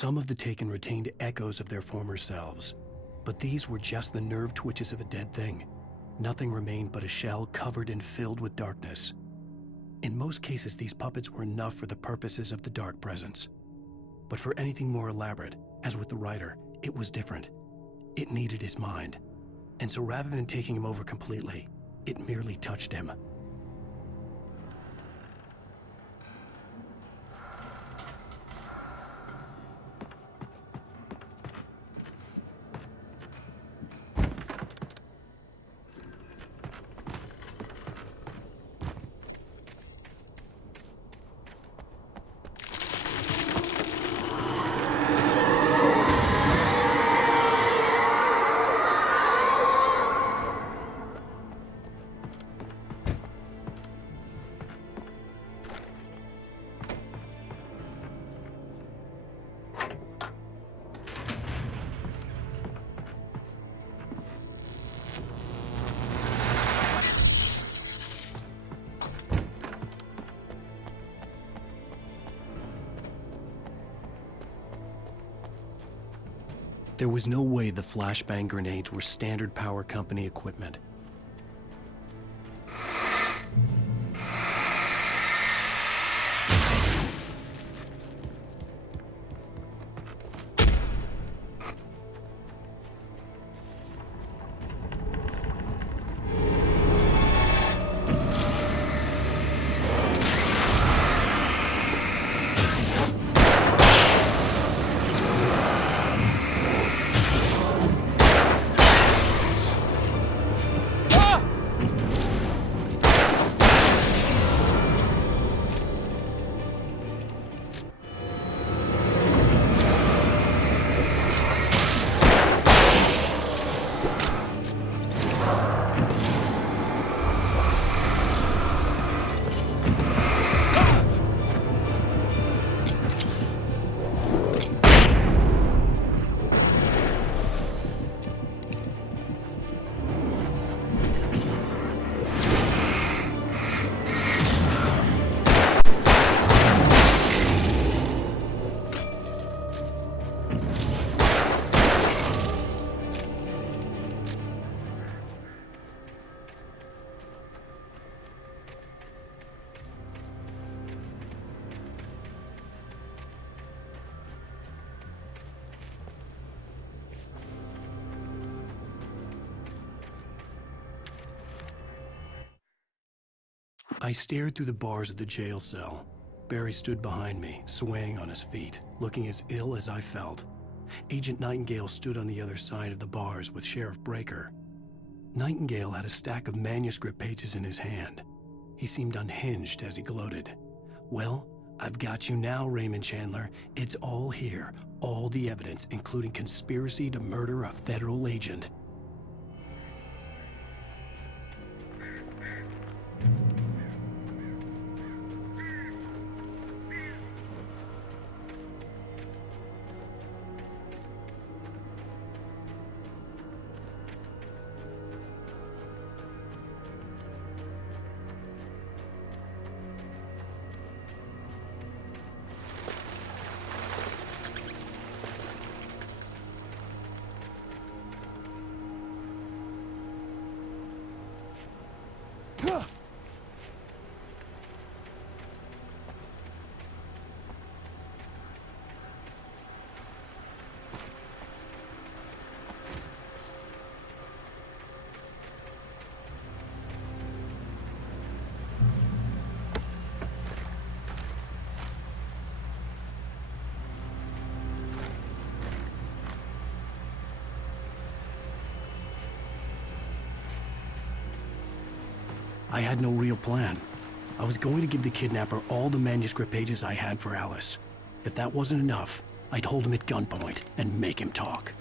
Some of the taken retained echoes of their former selves, but these were just the nerve twitches of a dead thing. Nothing remained but a shell covered and filled with darkness. In most cases, these puppets were enough for the purposes of the dark presence. But for anything more elaborate, as with the writer, it was different. It needed his mind. And so rather than taking him over completely, it merely touched him. There was no way the flashbang grenades were standard power company equipment. I stared through the bars of the jail cell. Barry stood behind me, swaying on his feet, looking as ill as I felt. Agent Nightingale stood on the other side of the bars with Sheriff Breaker. Nightingale had a stack of manuscript pages in his hand. He seemed unhinged as he gloated. "Well, I've got you now, Raymond Chandler. It's all here, all the evidence, including conspiracy to murder a federal agent." I had no real plan. I was going to give the kidnapper all the manuscript pages I had for Alice. If that wasn't enough, I'd hold him at gunpoint and make him talk.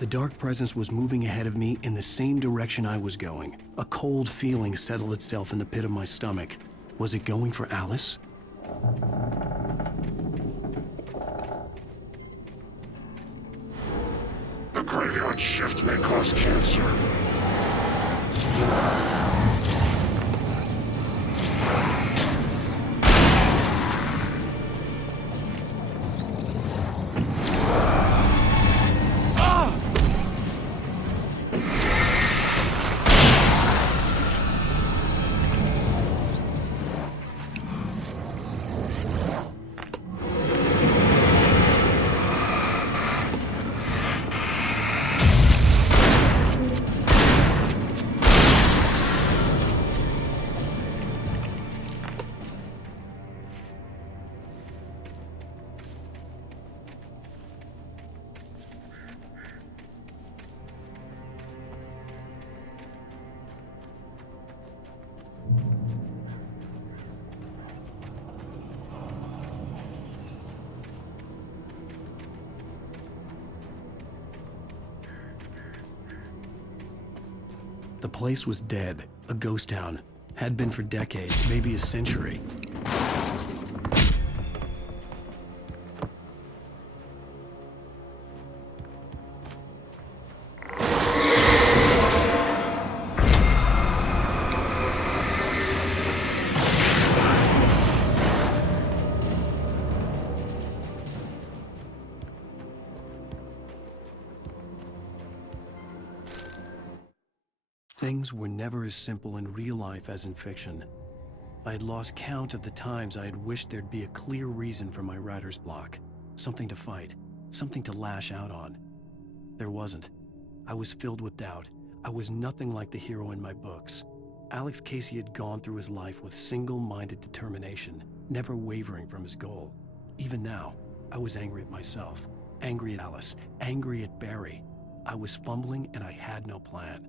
The dark presence was moving ahead of me in the same direction I was going. A cold feeling settled itself in the pit of my stomach. Was it going for Alice? The graveyard shift may cause cancer. The place was dead, a ghost town. Had been for decades, maybe a century. Things were never as simple in real life as in fiction. I had lost count of the times I had wished there'd be a clear reason for my writer's block. Something to fight, something to lash out on. There wasn't. I was filled with doubt. I was nothing like the hero in my books. Alex Casey had gone through his life with single-minded determination, never wavering from his goal. Even now, I was angry at myself, angry at Alice, angry at Barry. I was fumbling and I had no plan.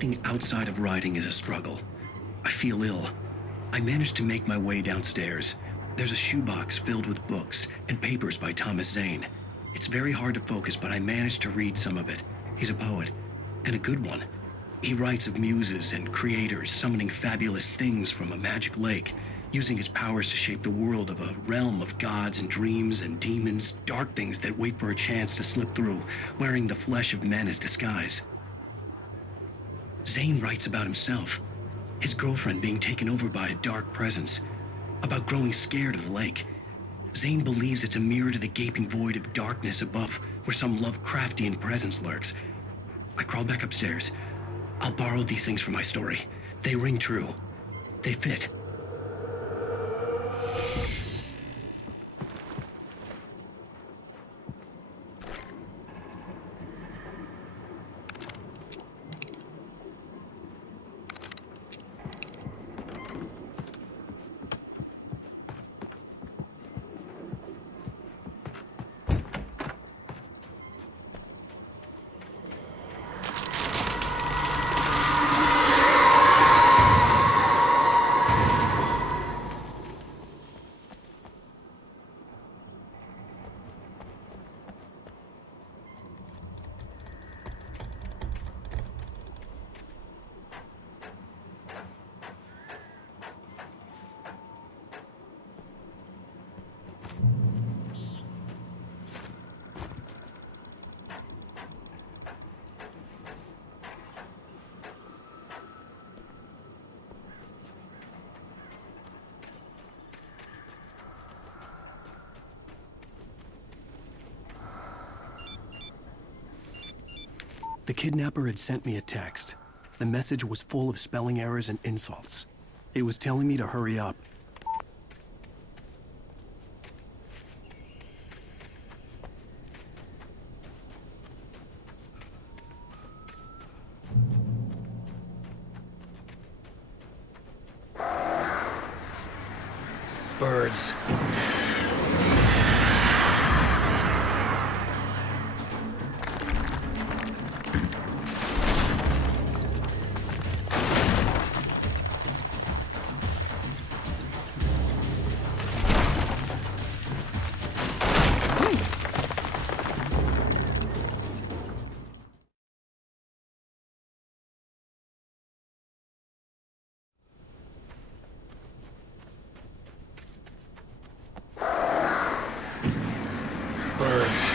Everything outside of writing is a struggle. I feel ill. I manage to make my way downstairs. There's a shoebox filled with books and papers by Thomas Zane. It's very hard to focus, but I managed to read some of it. He's a poet, and a good one. He writes of muses and creators summoning fabulous things from a magic lake, using his powers to shape the world of a realm of gods and dreams and demons, dark things that wait for a chance to slip through, wearing the flesh of men as disguise. Zane writes about himself, his girlfriend being taken over by a dark presence, about growing scared of the lake. Zane believes it's a mirror to the gaping void of darkness above, where some Lovecraftian presence lurks. I crawl back upstairs. I'll borrow these things for my story. They ring true. They fit. The kidnapper had sent me a text. The message was full of spelling errors and insults. It was telling me to hurry up. Birds. Birds.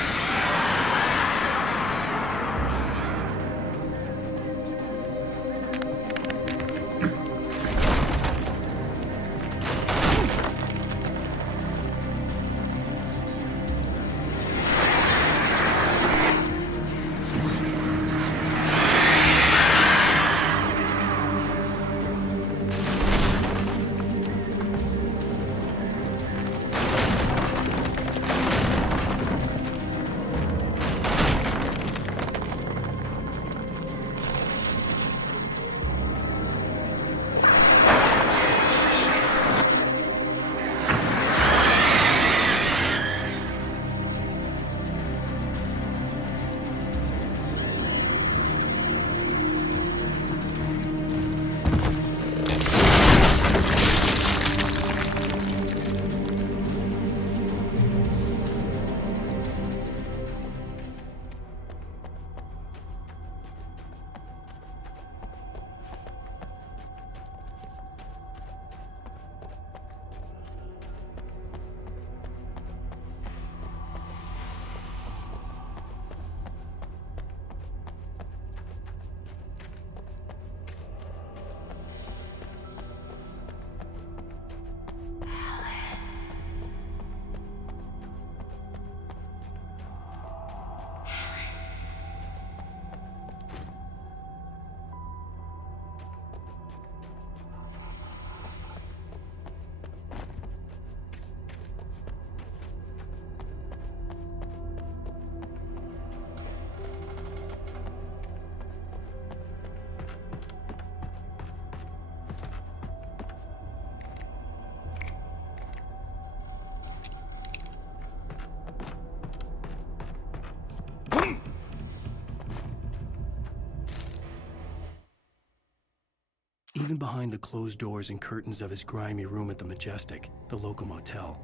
Even behind the closed doors and curtains of his grimy room at the Majestic, the local motel,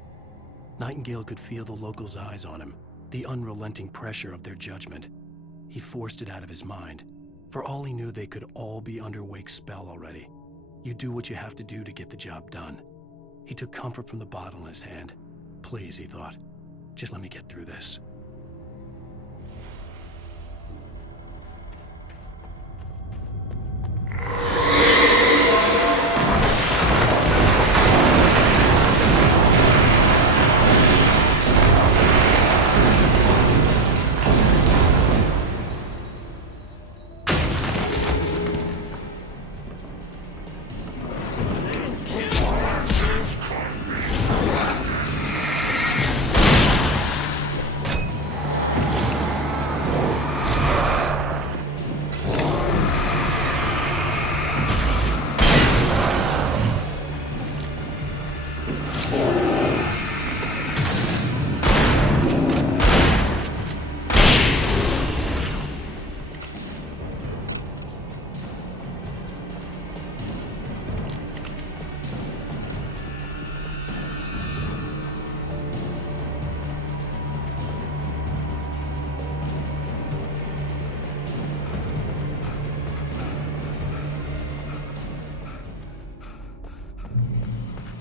Nightingale could feel the locals' eyes on him, the unrelenting pressure of their judgment. He forced it out of his mind. For all he knew, they could all be under Wake's spell already. You do what you have to do to get the job done. He took comfort from the bottle in his hand. Please, he thought, just let me get through this.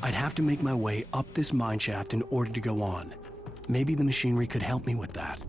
I'd have to make my way up this mine shaft in order to go on. Maybe the machinery could help me with that.